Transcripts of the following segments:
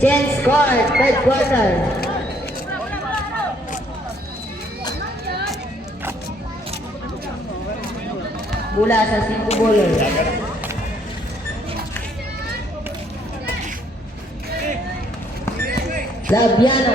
Change score, third quarter. Bola sa 5 bowler. Labiano.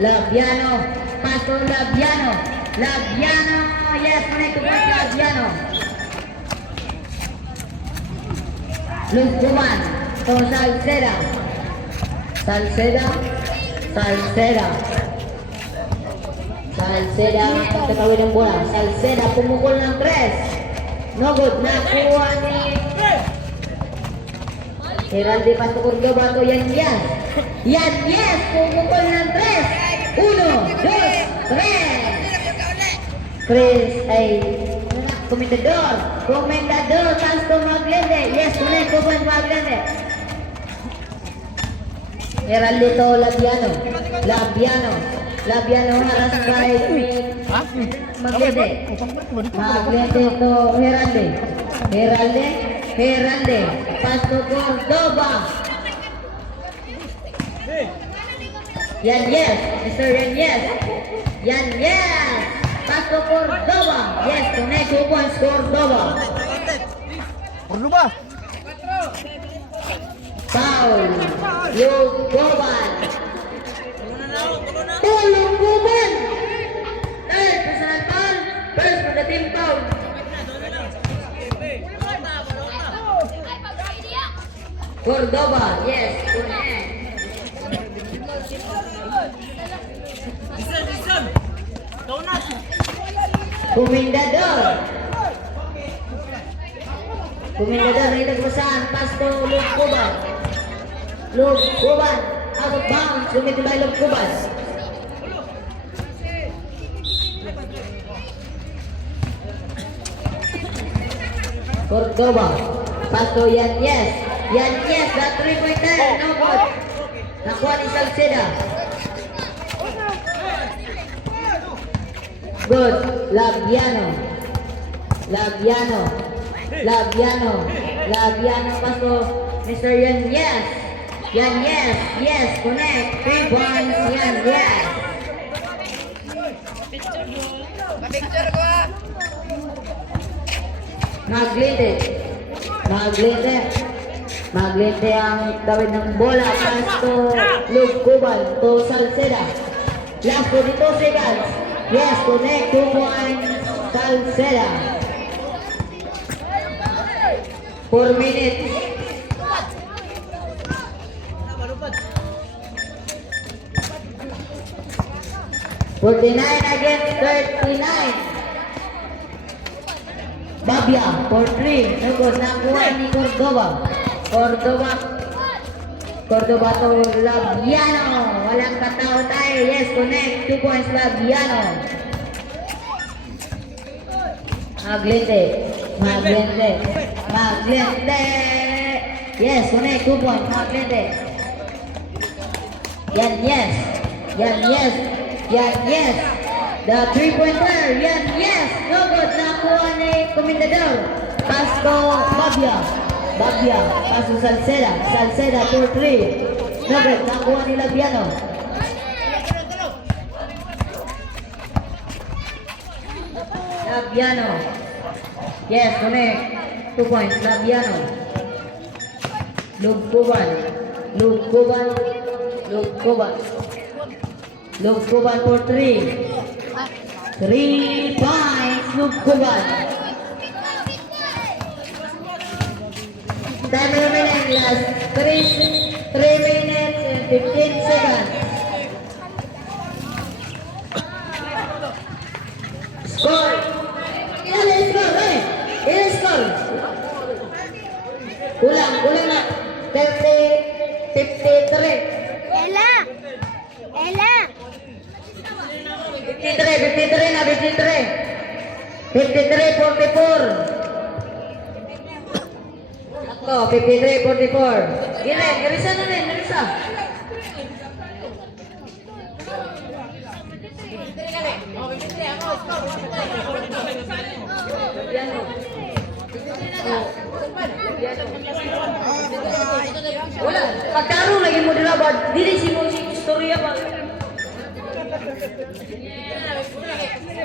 Labiano. Pastor Labiano. Labiano. Yes, connect to Labiano. Luzguman. To Salceda. Salceda. Salceda. Salceda ang tatawid ng bola. Salceda pumukol ng 3. No good. Nakuha ni Heralde Pasto Cordoba to Yan Yes. Yan Yes. Pumukol ng 3. 1, 2, 3. Chris ay Komendador. Komendador Pasto Maglende. Yes, tuloy ko po Maglende. Heralde to Labiano. Labiano. Labiano haras kay Maglende. Maglende to Heralde. Heralde. Heralde. Pasto Cordoba. Yan Yes. Mr. Yan Yes. Yan Yes. Pasto Cordoba. Yes, connect 2 points Cordoba. Cordoba. Foul. Lugoban. Lugoban. Third personal foul. First for the team foul. Cordoba. Yes, connect. Komendador. Komendador na itagpasahan. Pasto Lugoban. Lugoban. Out of bounds. Lumitibay Lugoban. Cordoba. Pasto Yan Yes. Yan Yes. That 3-pointer. No good. Nakuha ni Salceda. Good. Labiano. Labiano. Labiano. Labiano. Pasto. Mr. Yan Yes. Yan Yes. Yes. Connect. 3 points. Yan Yes. Maglente. Maglente. Maglente ang tawid ng bola. Pasto Lugoban to Salceda. Last 42 seconds. Yes, connect 2 points Salceda. 4 minutes. against 39. Babia for 3. Nagod nakuha ni Cordoba. Cordoba to Labiano. Walang katao tayo. Yes, connect 2 points Labiano. Maglente. Maglente. Maglente. Yes, connect 2 points Maglente. Yan Yes. Yan Yes. Yan Yes. The 3-pointer. Yan Yes. No good. Nakuha ni Komendador. Pasto Babia. Babia. Pasto Salceda. Salceda for 3. No good. Nakuha ni Labiano. Labiano. Yes, connect. 2 points. Labiano. Lugoban. Lugoban. Lugoban. Lugoban for 3. 3 points. Lugoban. Time remaining last 3 minutes and 15 seconds. Score. Score. Kulang na. 53. Ella. 53 na. 53-44. Ako, 53-44. Irisa na rin. Irisa. Wala. Pagkaro lagi mo dila Nabad, dili si mo si istorya ba?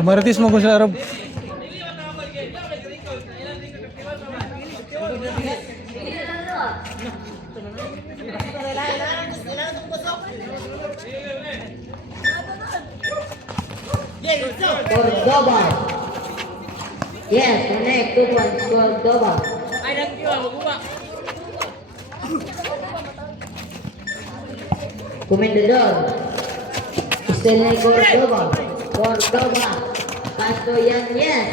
Marites mo ko sa Arab. Cordoba. Yes, connect 2 points, Cordoba. Comendador. Still na Cordoba. Cordoba. Pass to Yanez.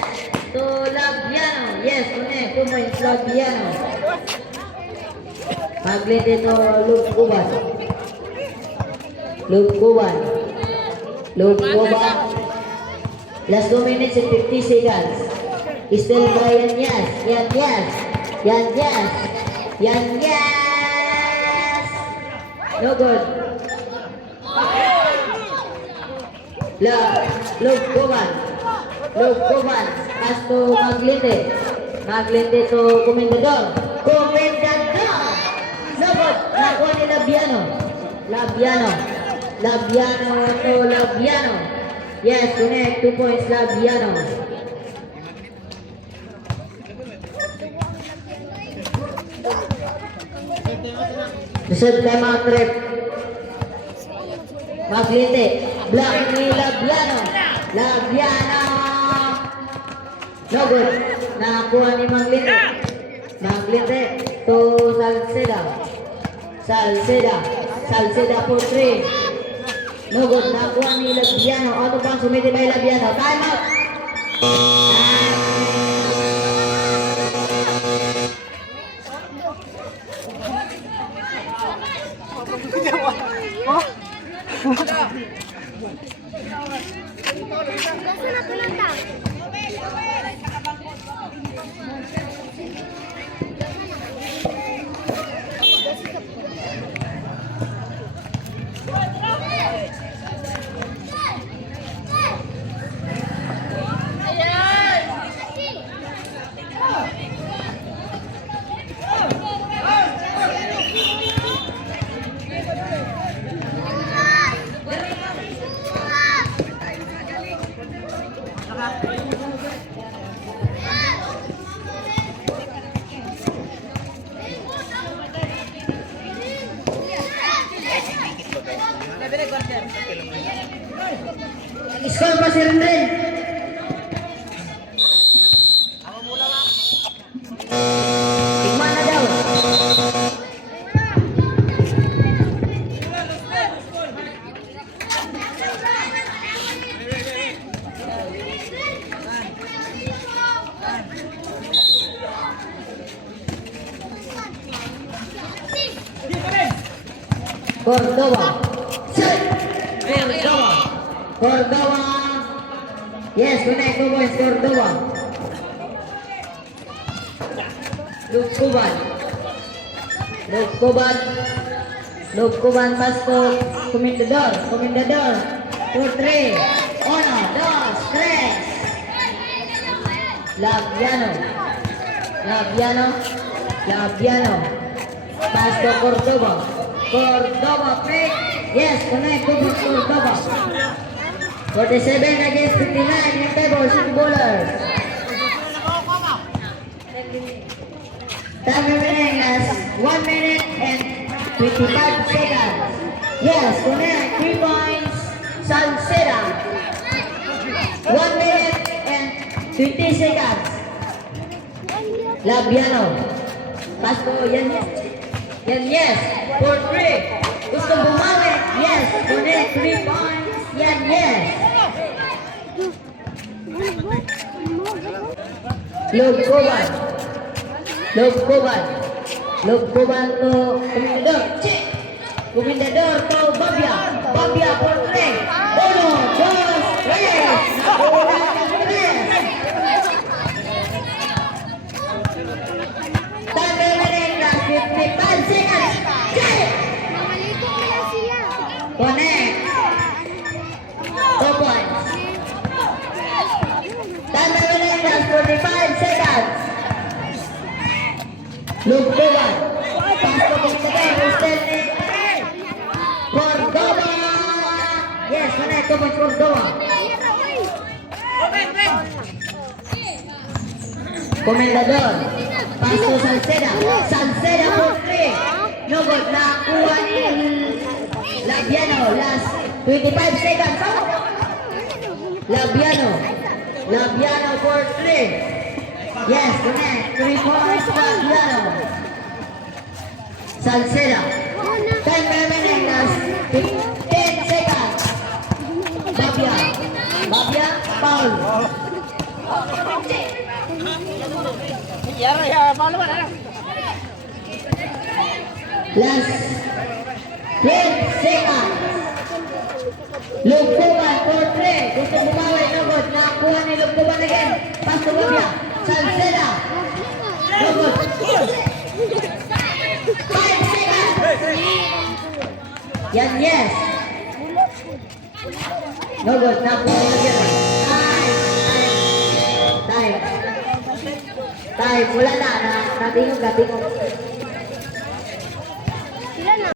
To Labiano. Yes, connect 2 points, Labiano. Maglit dito, Luke Cuban. Luke Cuban. Luke Cuban. Last 2 minutes and 50 seconds. Still by Yanez. Yanez. Yanez. Yanez. No good. Luke Cuban. Luke Cuban. Pass to Maglite. Maglite to Comendador. Comendador. No good. Nakuha ni Labiano. Labiano. Labiano to Labiano. Yes, connect 2 points, Labiano. Reserve time out rep. Maglite. Block ni Labiano. Labiano. No good. Nakakuha ni Maglite. Maglite to Salceda. Salceda. Salceda for 3. No good. Nakakuha ni Labiano. Auto bang sumiti by Labiano. Time out. Score pa si Rendren. Tigman na daw. Cordoba. Cordoba. Cordoba. Yes, connect 2 points, Cordoba. Luke Cuban. Luke Cuban. Luke Cuban pass to Comendador. Comendador. 2-3. 1, 2, 3. Labiano. Labiano. Labiano. Pass to Cordoba. Cordoba pick. Yes, connect 2 points, Cordoba. 47 against 59 in favor of bowlers. Time remaining as 1 minute and 25 seconds. Yes, connect 3 points, Salceda. 1 minute and 20 seconds. Labiano. Pass to Yanez. Yanez for 3. Gusto bumawi. Yes, connect 3 points. Yanez. Luke Cuban. Luke Cuban. Luke Cuban to Comendador. Check. Comendador to Babia. Babia for 3. 1, 2, 3. Nakuha ng 3. Time remaining na 55 seconds. Check. Connect. 2 points. Time remaining na 45 seconds. Luke Cuban. Pass to Comendador. Stanley. Comendador. Pass to Salceda. Salceda for 3. No good. Nakuha ni Labiano. Last 25 seconds. Labiano. Labiano for 3. Yes, connect. 3 points. Labiano. Salceda. 10 remaining. Last 10 seconds. Babia. Babia. Foul. Last 10 seconds. Lugtuban for 3. Gusto bumawi. No good. Nakakuha ni Lugtuban again. Pass to Babia. Salceda. No good. 5 seconds. Yan, yes. No good. Nakuha ni Babia. Time. Time. Wala na. Natingog.